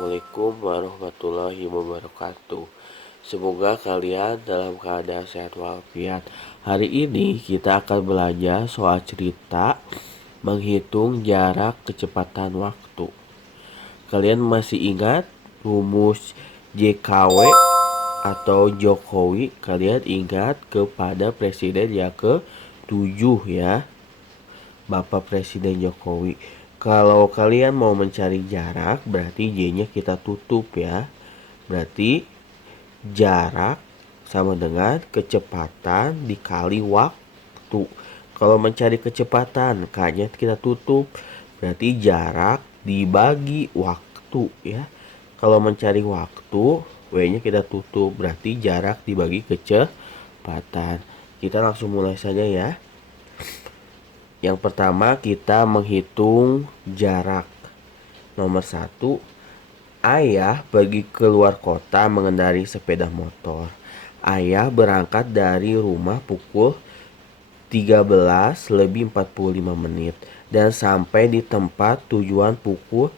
Assalamualaikum warahmatullahi wabarakatuh. Semoga kalian dalam keadaan sehat walafiat. Hari ini kita akan belajar soal cerita menghitung jarak kecepatan waktu. Kalian masih ingat rumus JKW atau Jokowi? Kalian ingat kepada presiden yang ke-7 ya, Bapak Presiden Jokowi. Kalau kalian mau mencari jarak, berarti J-nya kita tutup ya. Berarti jarak sama dengan kecepatan dikali waktu. Kalau mencari kecepatan, K-nya kita tutup. Berarti jarak dibagi waktu ya. Kalau mencari waktu, W-nya kita tutup. Berarti jarak dibagi kecepatan. Kita langsung mulai saja ya. Yang pertama kita menghitung jarak. Nomor 1, ayah pergi keluar kota mengendarai sepeda motor. Ayah berangkat dari rumah pukul 13:45 dan sampai di tempat tujuan pukul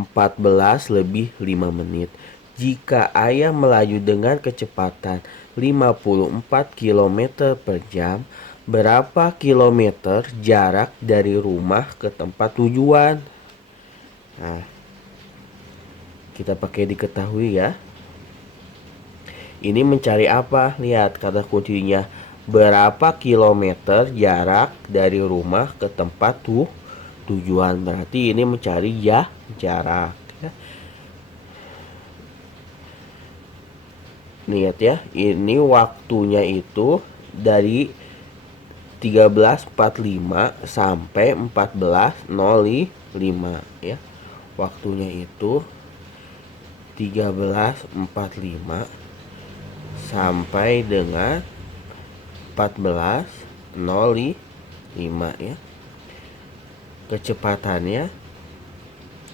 14:05. Jika ayah melaju dengan kecepatan 54 km per jam, berapa kilometer jarak dari rumah ke tempat tujuan? Nah, kita pakai diketahui ya. Ini mencari apa? Lihat kata kuncinya. Berapa kilometer jarak dari rumah ke tempat tujuan? Berarti ini mencari jarak ya. Lihat ya, ini waktunya itu dari 13.45 sampai 14.05 ya. Waktunya itu 13.45 sampai dengan 14.05 ya.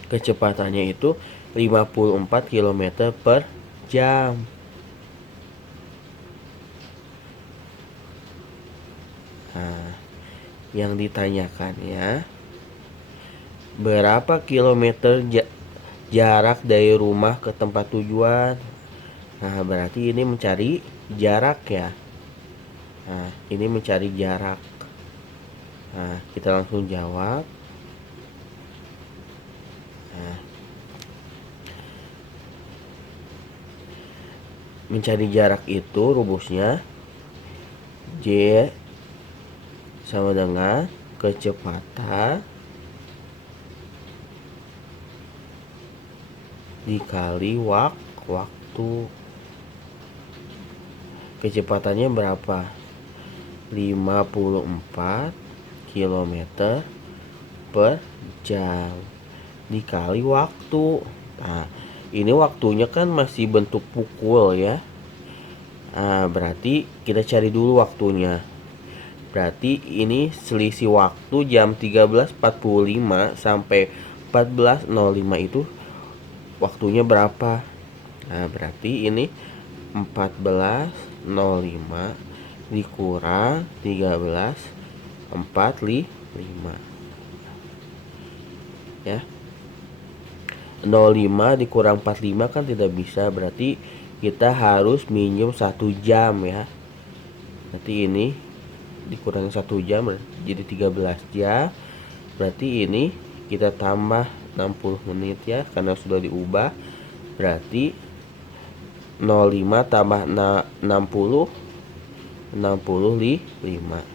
Kecepatannya itu 54 km per jam. Nah, yang ditanyakan ya, berapa kilometer jarak dari rumah ke tempat tujuan? Nah, berarti ini mencari jarak ya. Nah, ini mencari jarak. Nah, kita langsung jawab. Nah, mencari jarak itu rumusnya J sama dengan kecepatan dikali waktu. Kecepatannya berapa? 54 km per jam dikali waktu. Nah, ini waktunya kan masih bentuk pukul ya. Nah, berarti kita cari dulu waktunya. Berarti ini selisih waktu jam 13.45 sampai 14.05 itu waktunya berapa? Nah, berarti ini 14.05 dikurang 13.45 ya. 05 dikurang 45 kan tidak bisa, berarti kita harus minjem 1 jam ya. Berarti ini dikurangi 1 jam jadi 13 jam. Berarti ini kita tambah 60 menit ya, karena sudah diubah. Berarti 05 tambah 60 65.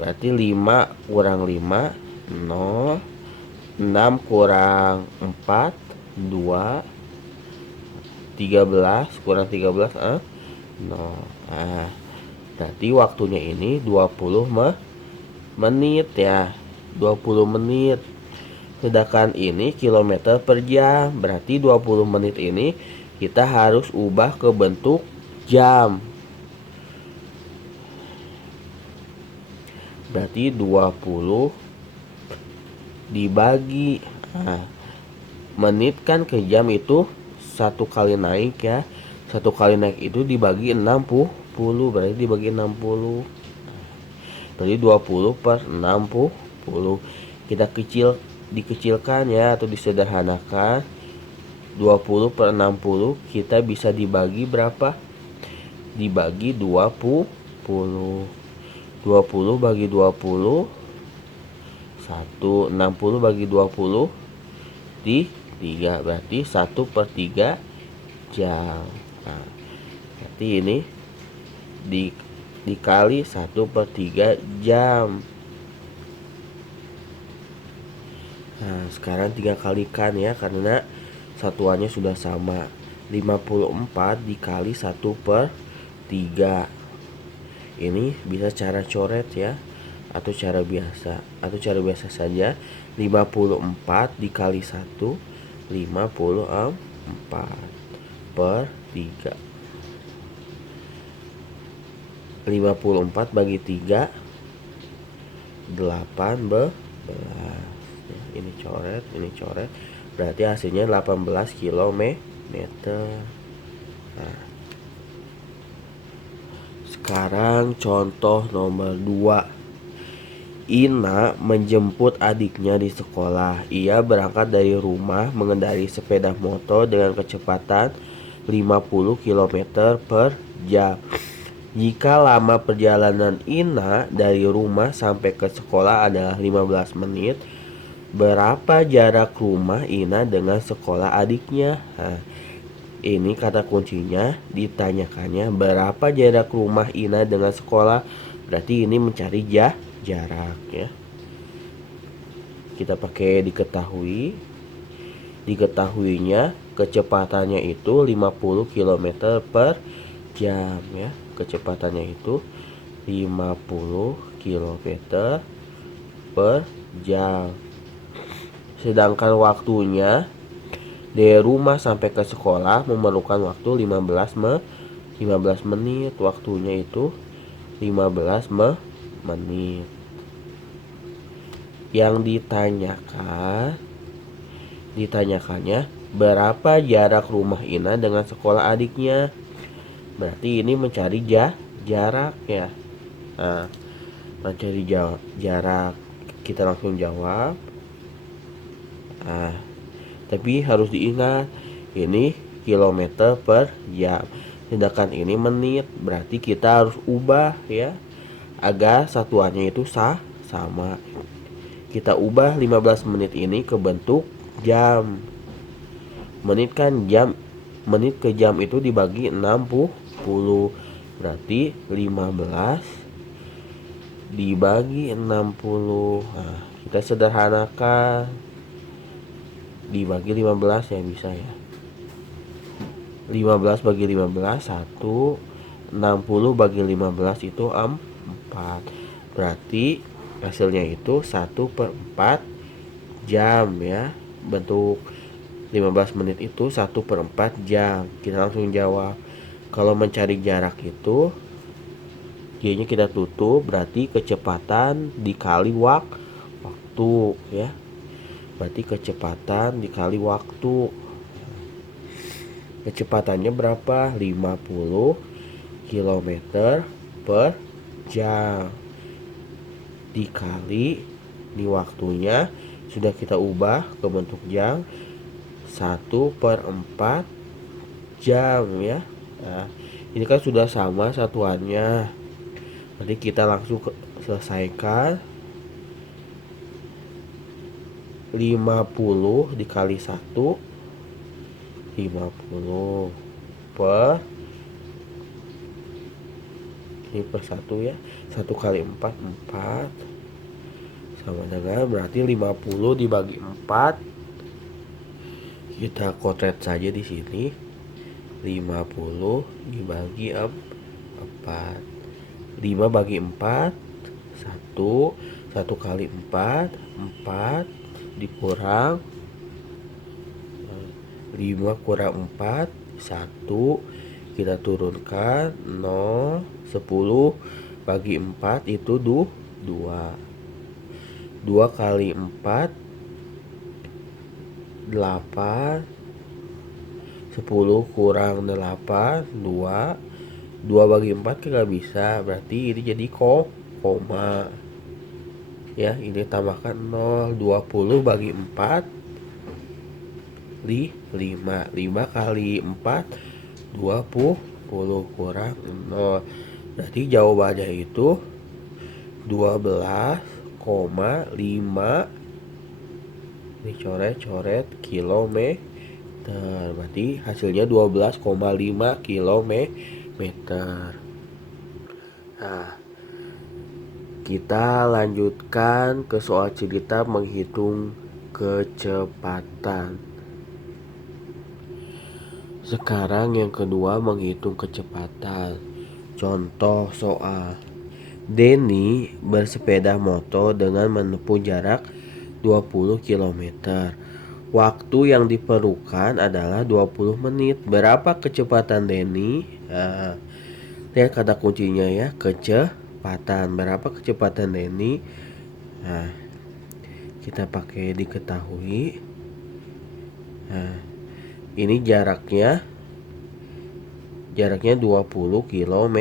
Berarti 5 kurang 5 0, 6 kurang 4 2, 13 kurang 13 0. Nah, berarti waktunya ini 20 menit ya. 20 menit. Sedangkan ini kilometer per jam. Berarti 20 menit ini kita harus ubah ke bentuk jam. Berarti 20 dibagi, nah, menit kan ke jam itu 1 kali naik ya. 1 kali naik itu dibagi 60, berarti dibagi 60. Berarti 20 per 60. Kita dikecilkan ya atau disederhanakan. 20 per 60 kita bisa dibagi berapa? Dibagi 20. 20 bagi 20 1, 60 bagi 20 di 3, berarti 1 per 3 jam. Nah, berarti ini dikali 1 per 3 jam. Nah, sekarang tinggal kalikan ya, karena satuannya sudah sama. 54 dikali 1 per 3. Ini bisa cara coret ya, atau cara biasa saja. 54 dikali 1, 54 per 3. 54 bagi 3, 18. Ini coret, berarti hasilnya 18 km. Nah, sekarang contoh nomor 2. Ina menjemput adiknya di sekolah. Ia berangkat dari rumah mengendarai sepeda motor dengan kecepatan 50 km per jam. Jika lama perjalanan Ina dari rumah sampai ke sekolah adalah 15 menit, berapa jarak rumah Ina dengan sekolah adiknya? Nah, ini kata kuncinya, ditanyakannya berapa jarak rumah Ina dengan sekolah. Berarti ini mencari jarak ya. Kita pakai diketahui. Diketahuinya kecepatannya itu 50 km per jam ya. Kecepatannya itu 50 km per jam. Sedangkan waktunya dari rumah sampai ke sekolah memerlukan waktu 15 menit. Waktunya itu 15 menit. Yang ditanyakannya berapa jarak rumah Ina dengan sekolah adiknya. Berarti ini mencari jarak ya. Nah, mencari jarak, kita langsung jawab. Nah, tapi harus diingat ini kilometer per jam, sedangkan ini menit. Berarti kita harus ubah ya, agar satuannya itu sama. Kita ubah 15 menit ini ke bentuk jam. Menit ke jam itu dibagi 60. Berarti 15 dibagi 60. Nah, kita sederhanakan, dibagi 15 ya, bisa ya. 15 bagi 15 1, 60 bagi 15 itu 4. Berarti hasilnya itu 1 per 4 jam ya. Bentuk 15 menit itu 1 per 4 jam. Kita langsung jawab. Kalau mencari jarak itu J-nya kita tutup, berarti kecepatan dikali waktu ya. Berarti kecepatan dikali waktu. Kecepatannya berapa? 50 km per jam. Dikali, ini waktunya sudah kita ubah ke bentuk jam, 1 per 4 jam ya. Nah, ini kan sudah sama satuannya. Nanti kita langsung selesaikan. 50 dikali 1, 50 per, ini per 1 ya, 1 kali 4 sama dengan, berarti 50 dibagi 4. Kita kotret saja di sini. 50 dibagi 4. 5 bagi 4 1. 1 kali 4 dikurang 5 kurang 4 1. Kita turunkan 0. 10 bagi 4 itu 2. 2 kali 4 8. 10 kurang 8 2. 2 bagi 4 kan gak bisa, berarti ini jadi koma. Ya, ini tambahkan 0, 20 bagi 4 5. 5 kali 4 20 kurang 0. Berarti jawabannya itu 12,5 dicoret-coret kilometer. Berarti hasilnya 12,5 kilometer. Nah, kita lanjutkan ke soal cerita menghitung kecepatan. Sekarang yang kedua menghitung kecepatan. Contoh soal. Denny bersepeda motor dengan menempuh jarak 20 km. Waktu yang diperlukan adalah 20 menit. Berapa kecepatan Denny? Nah, lihat kata kuncinya ya, kecepatan. Berapa kecepatan Denny? Nah, kita pakai diketahui. Nah, ini jaraknya 20 km.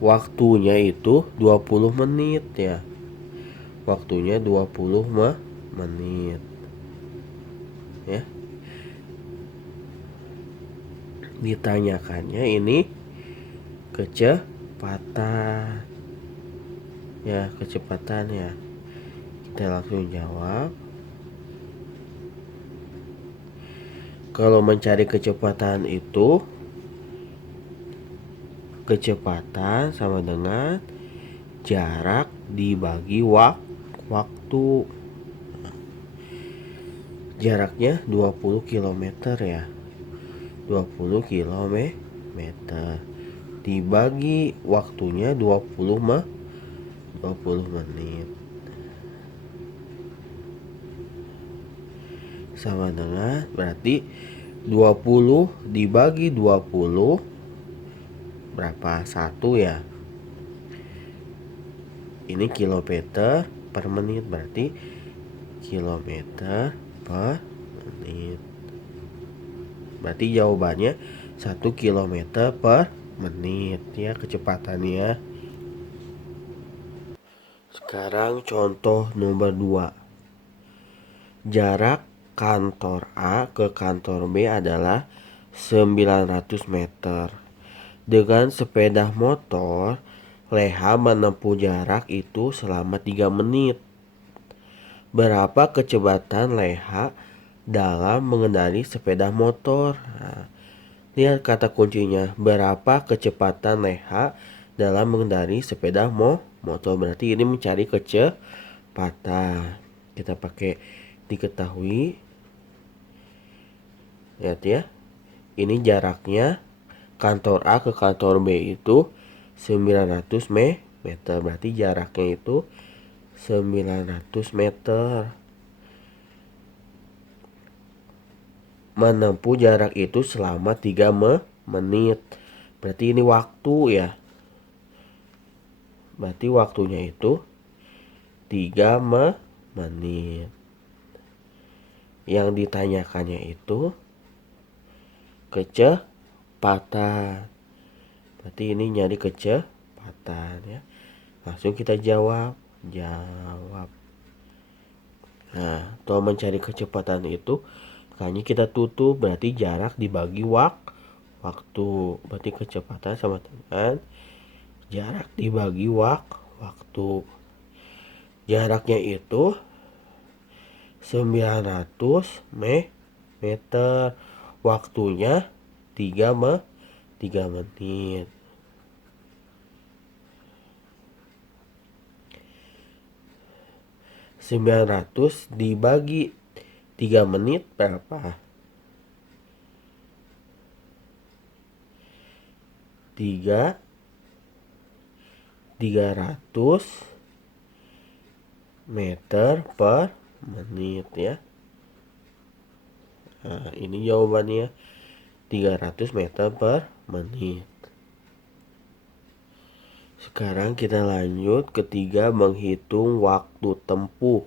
Waktunya itu 20 menit ya. Waktunya 20 menit. Ya. Ditanyakannya ini kecepatan. Ya, kecepatan ya. Kita langsung jawab. Kalau mencari kecepatan itu, kecepatan sama dengan jarak dibagi waktu. Jaraknya 20 km ya. 20 km dibagi waktunya 20 menit. Sama dengan berarti 20 dibagi 20 berapa? 1 ya. Ini kilometer per menit, berarti kilometer per menit. Berarti jawabannya 1 kilometer per menit ya kecepatannya. Sekarang contoh nomor 2. Jarak kantor A ke kantor B adalah 900 meter. Dengan sepeda motor, Leha menempuh jarak itu selama 3 menit. Berapa kecepatan Leha dalam mengendarai sepeda motor? Nah, lihat kata kuncinya. Berapa kecepatan Leha dalam mengendarai sepeda motor? Berarti ini mencari kecepatan. Kita pakai diketahui. Lihat ya. Ini jaraknya kantor A ke kantor B itu 900 meter. Berarti jaraknya itu 900 meter. Menempuh jarak itu selama 3 menit. Berarti ini waktu ya. Berarti waktunya itu 3 menit. Yang ditanyakannya itu kecepatan. Berarti ini nyari kecepatan ya. Langsung kita jawab. Nah, untuk mencari kecepatan itu makanya kita tutup, berarti jarak dibagi waktu. Berarti kecepatan sama dengan jarak dibagi waktu. Jaraknya itu 900 meter. Waktunya 3 menit. Ratus dibagi 3 menit berapa? 300 meter per menit ya. Nah, ini jawabannya 300 meter per menit. Sekarang kita lanjut ketiga menghitung waktu tempuh.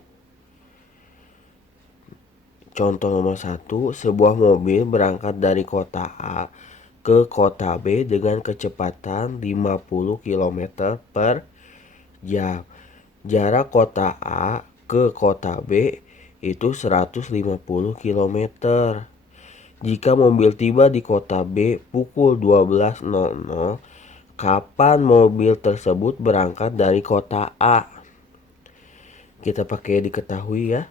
Contoh nomor 1, sebuah mobil berangkat dari kota A ke kota B dengan kecepatan 50 km per jam. Jarak kota A ke kota B itu 150 km. Jika mobil tiba di kota B pukul 12.00, kapan mobil tersebut berangkat dari kota A? Kita pakai diketahui ya.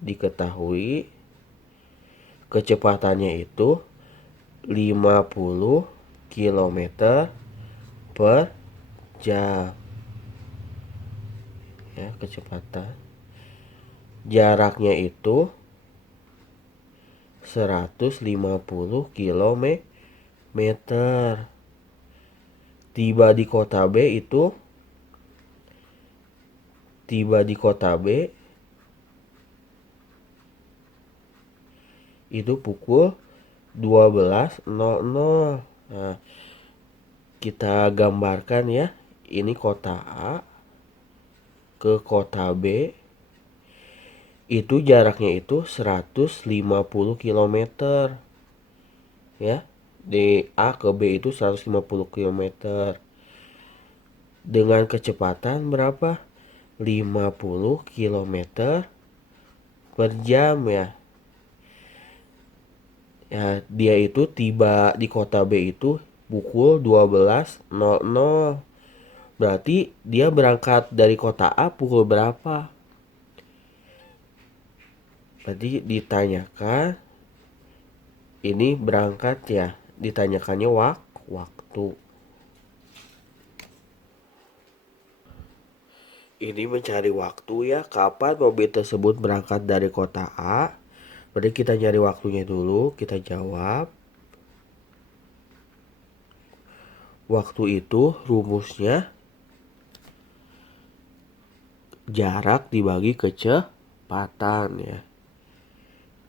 Diketahui kecepatannya itu 50 km per jam. Ya, kecepatan. Jaraknya itu 150 km. Tiba di kota B itu pukul 12.00. Nah, kita gambarkan ya. Ini kota A ke kota B. Itu jaraknya itu 150 km. Ya. Di A ke B itu 150 km. Dengan kecepatan berapa? 50 km per jam ya. Ya, dia itu tiba di kota B itu pukul 12.00. Berarti dia berangkat dari kota A pukul berapa? Berarti ditanyakan ini berangkat ya, ditanyakannya waktu. Ini mencari waktu ya, kapan mobil tersebut berangkat dari kota A. Berarti kita nyari waktunya dulu, kita jawab. Waktu itu rumusnya jarak dibagi kecepatan ya.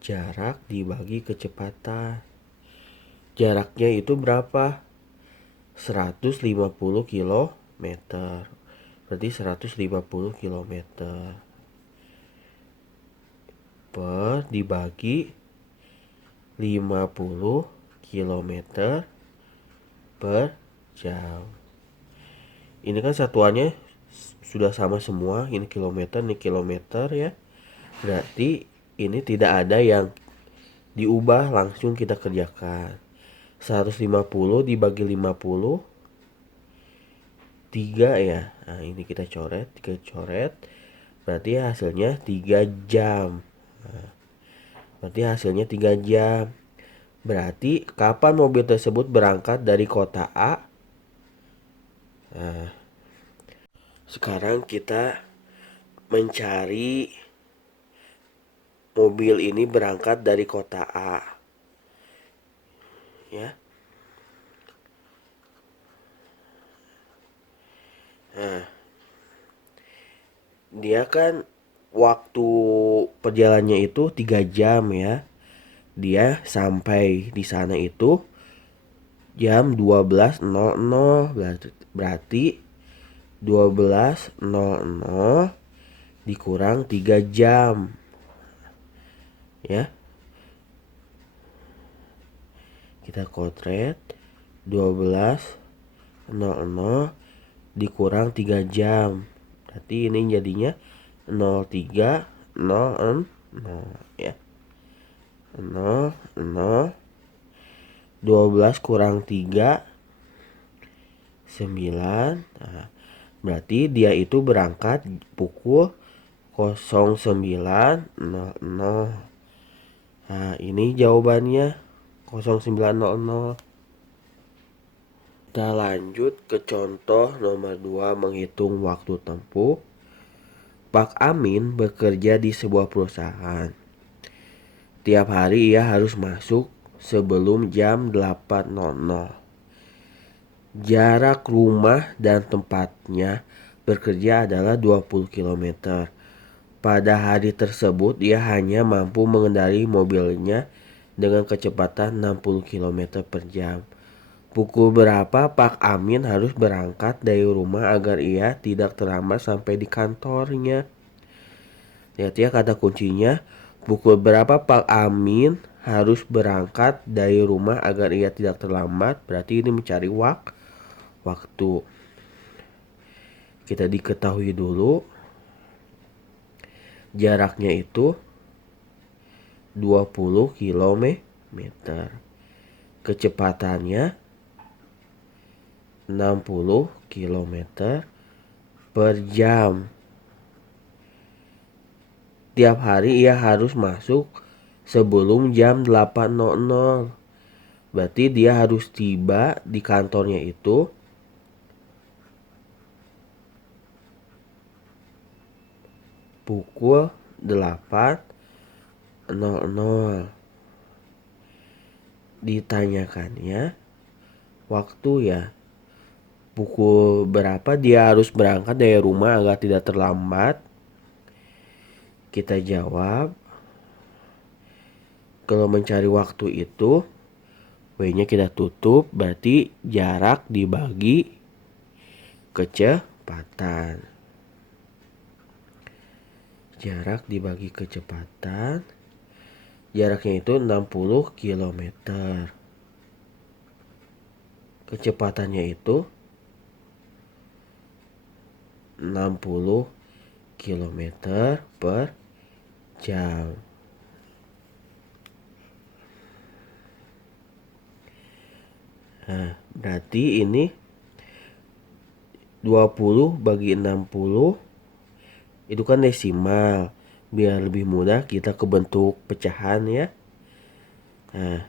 Jarak dibagi kecepatan. Jaraknya itu berapa? 150 km. Berarti 150 km per dibagi 50 km per jam. Ini kan satuannya sudah sama semua, ini kilometer ya. Berarti ini tidak ada yang diubah, langsung kita kerjakan. 150 dibagi 50 3 ya. Nah, ini kita coret. Berarti hasilnya 3 jam. Nah, berarti hasilnya 3 jam. Berarti kapan mobil tersebut berangkat dari kota A? Nah, sekarang kita mencari mobil ini berangkat dari kota A. Ya. Nah, dia kan waktu perjalanannya itu 3 jam ya. Dia sampai di sana itu jam 12.00. Berarti 12.00 dikurang 3 jam. Ya. Kita kotret 12.00 dikurang 3 jam. Berarti ini jadinya 03.00 ya. 00 12 kurang 3 9. Nah, berarti dia itu berangkat pukul 09.00. Nah, ini jawabannya 09.00. Kita lanjut ke contoh nomor 2, menghitung waktu tempuh. Pak Amin bekerja di sebuah perusahaan. Tiap hari ia harus masuk sebelum jam 8.00. Jarak rumah dan tempatnya bekerja adalah 20 km. Pada hari tersebut ia hanya mampu mengendarai mobilnya dengan kecepatan 60 km per jam. Pukul berapa Pak Amin harus berangkat dari rumah agar ia tidak terlambat sampai di kantornya? Lihat ya kata kuncinya. Pukul berapa Pak Amin harus berangkat dari rumah agar ia tidak terlambat. Berarti ini mencari waktu. kita diketahui dulu jaraknya itu 20 km. Kecepatannya 60 km per jam. Tiap hari ia harus masuk sebelum jam 8.00. Berarti dia harus tiba di kantornya itu pukul 8.00. Ditanyakannya waktu ya, pukul berapa dia harus berangkat dari rumah agar tidak terlambat. Kita jawab, kalau mencari waktu itu W-nya kita tutup, berarti jarak dibagi kecepatan. Jarak dibagi kecepatan, jaraknya itu 60 km. Kecepatannya itu 60 km per jam. Nah, berarti ini 20 bagi 60 itu kan desimal. Biar lebih mudah kita ke bentuk pecahan ya. Nah,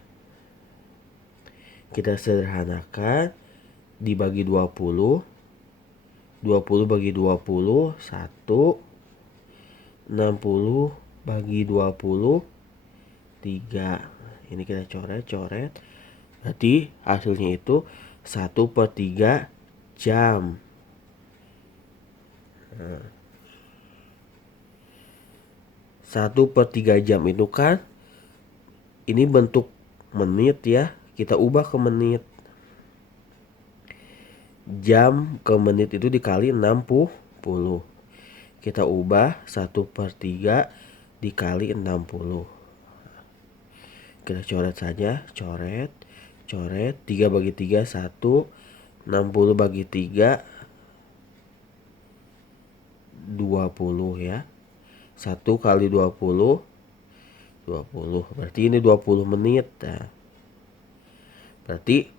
kita sederhanakan, dibagi 20. 20 bagi 20 1. 60 bagi 20 3. Ini kita coret. Berarti hasilnya itu 1/3 jam. Nah, 1/3 jam itu kan ini bentuk menit ya, kita ubah ke menit. Jam ke menit itu dikali 60. Kita ubah 1/3 dikali 60. Kita coret saja, coret. 3 bagi 3 1. 60 bagi 3 20 ya. 1 kali 20 20. Berarti ini 20 menit. Nah, berarti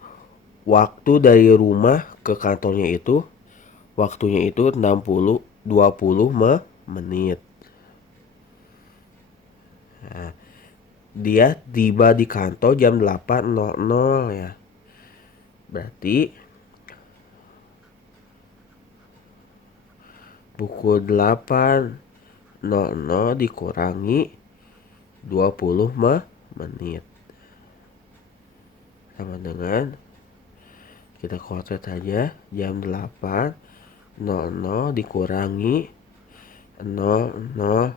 waktu dari rumah ke kantornya itu waktunya itu 20 menit. Nah, dia tiba di kantor jam 8.00 ya. Berarti pukul 8.00 dikurangi 20 menit. Sama dengan kita kotak saja, jam 8.00 dikurangi 00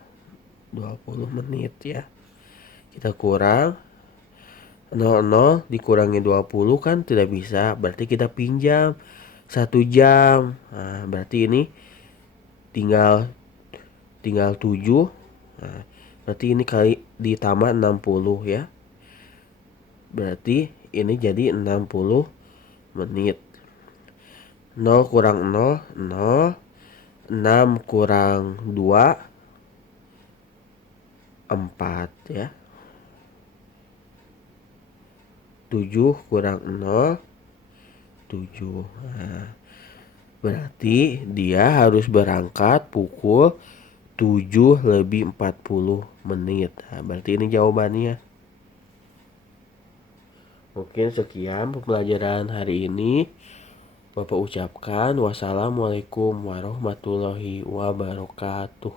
20 menit ya. Kita kurang 00 dikurangi 20 kan tidak bisa, berarti kita pinjam 1 jam. Nah, berarti ini tinggal 7. Nah, berarti ini kali ditambah 60 ya. Berarti ini jadi 60 menit. 0 kurang 0 0. 6 kurang 2 4 ya. 7 kurang 0 7. Nah, berarti dia harus berangkat pukul 7:40. Nah, berarti ini jawabannya. Mungkin sekian pembelajaran hari ini. Bapak ucapkan wassalamualaikum warahmatullahi wabarakatuh.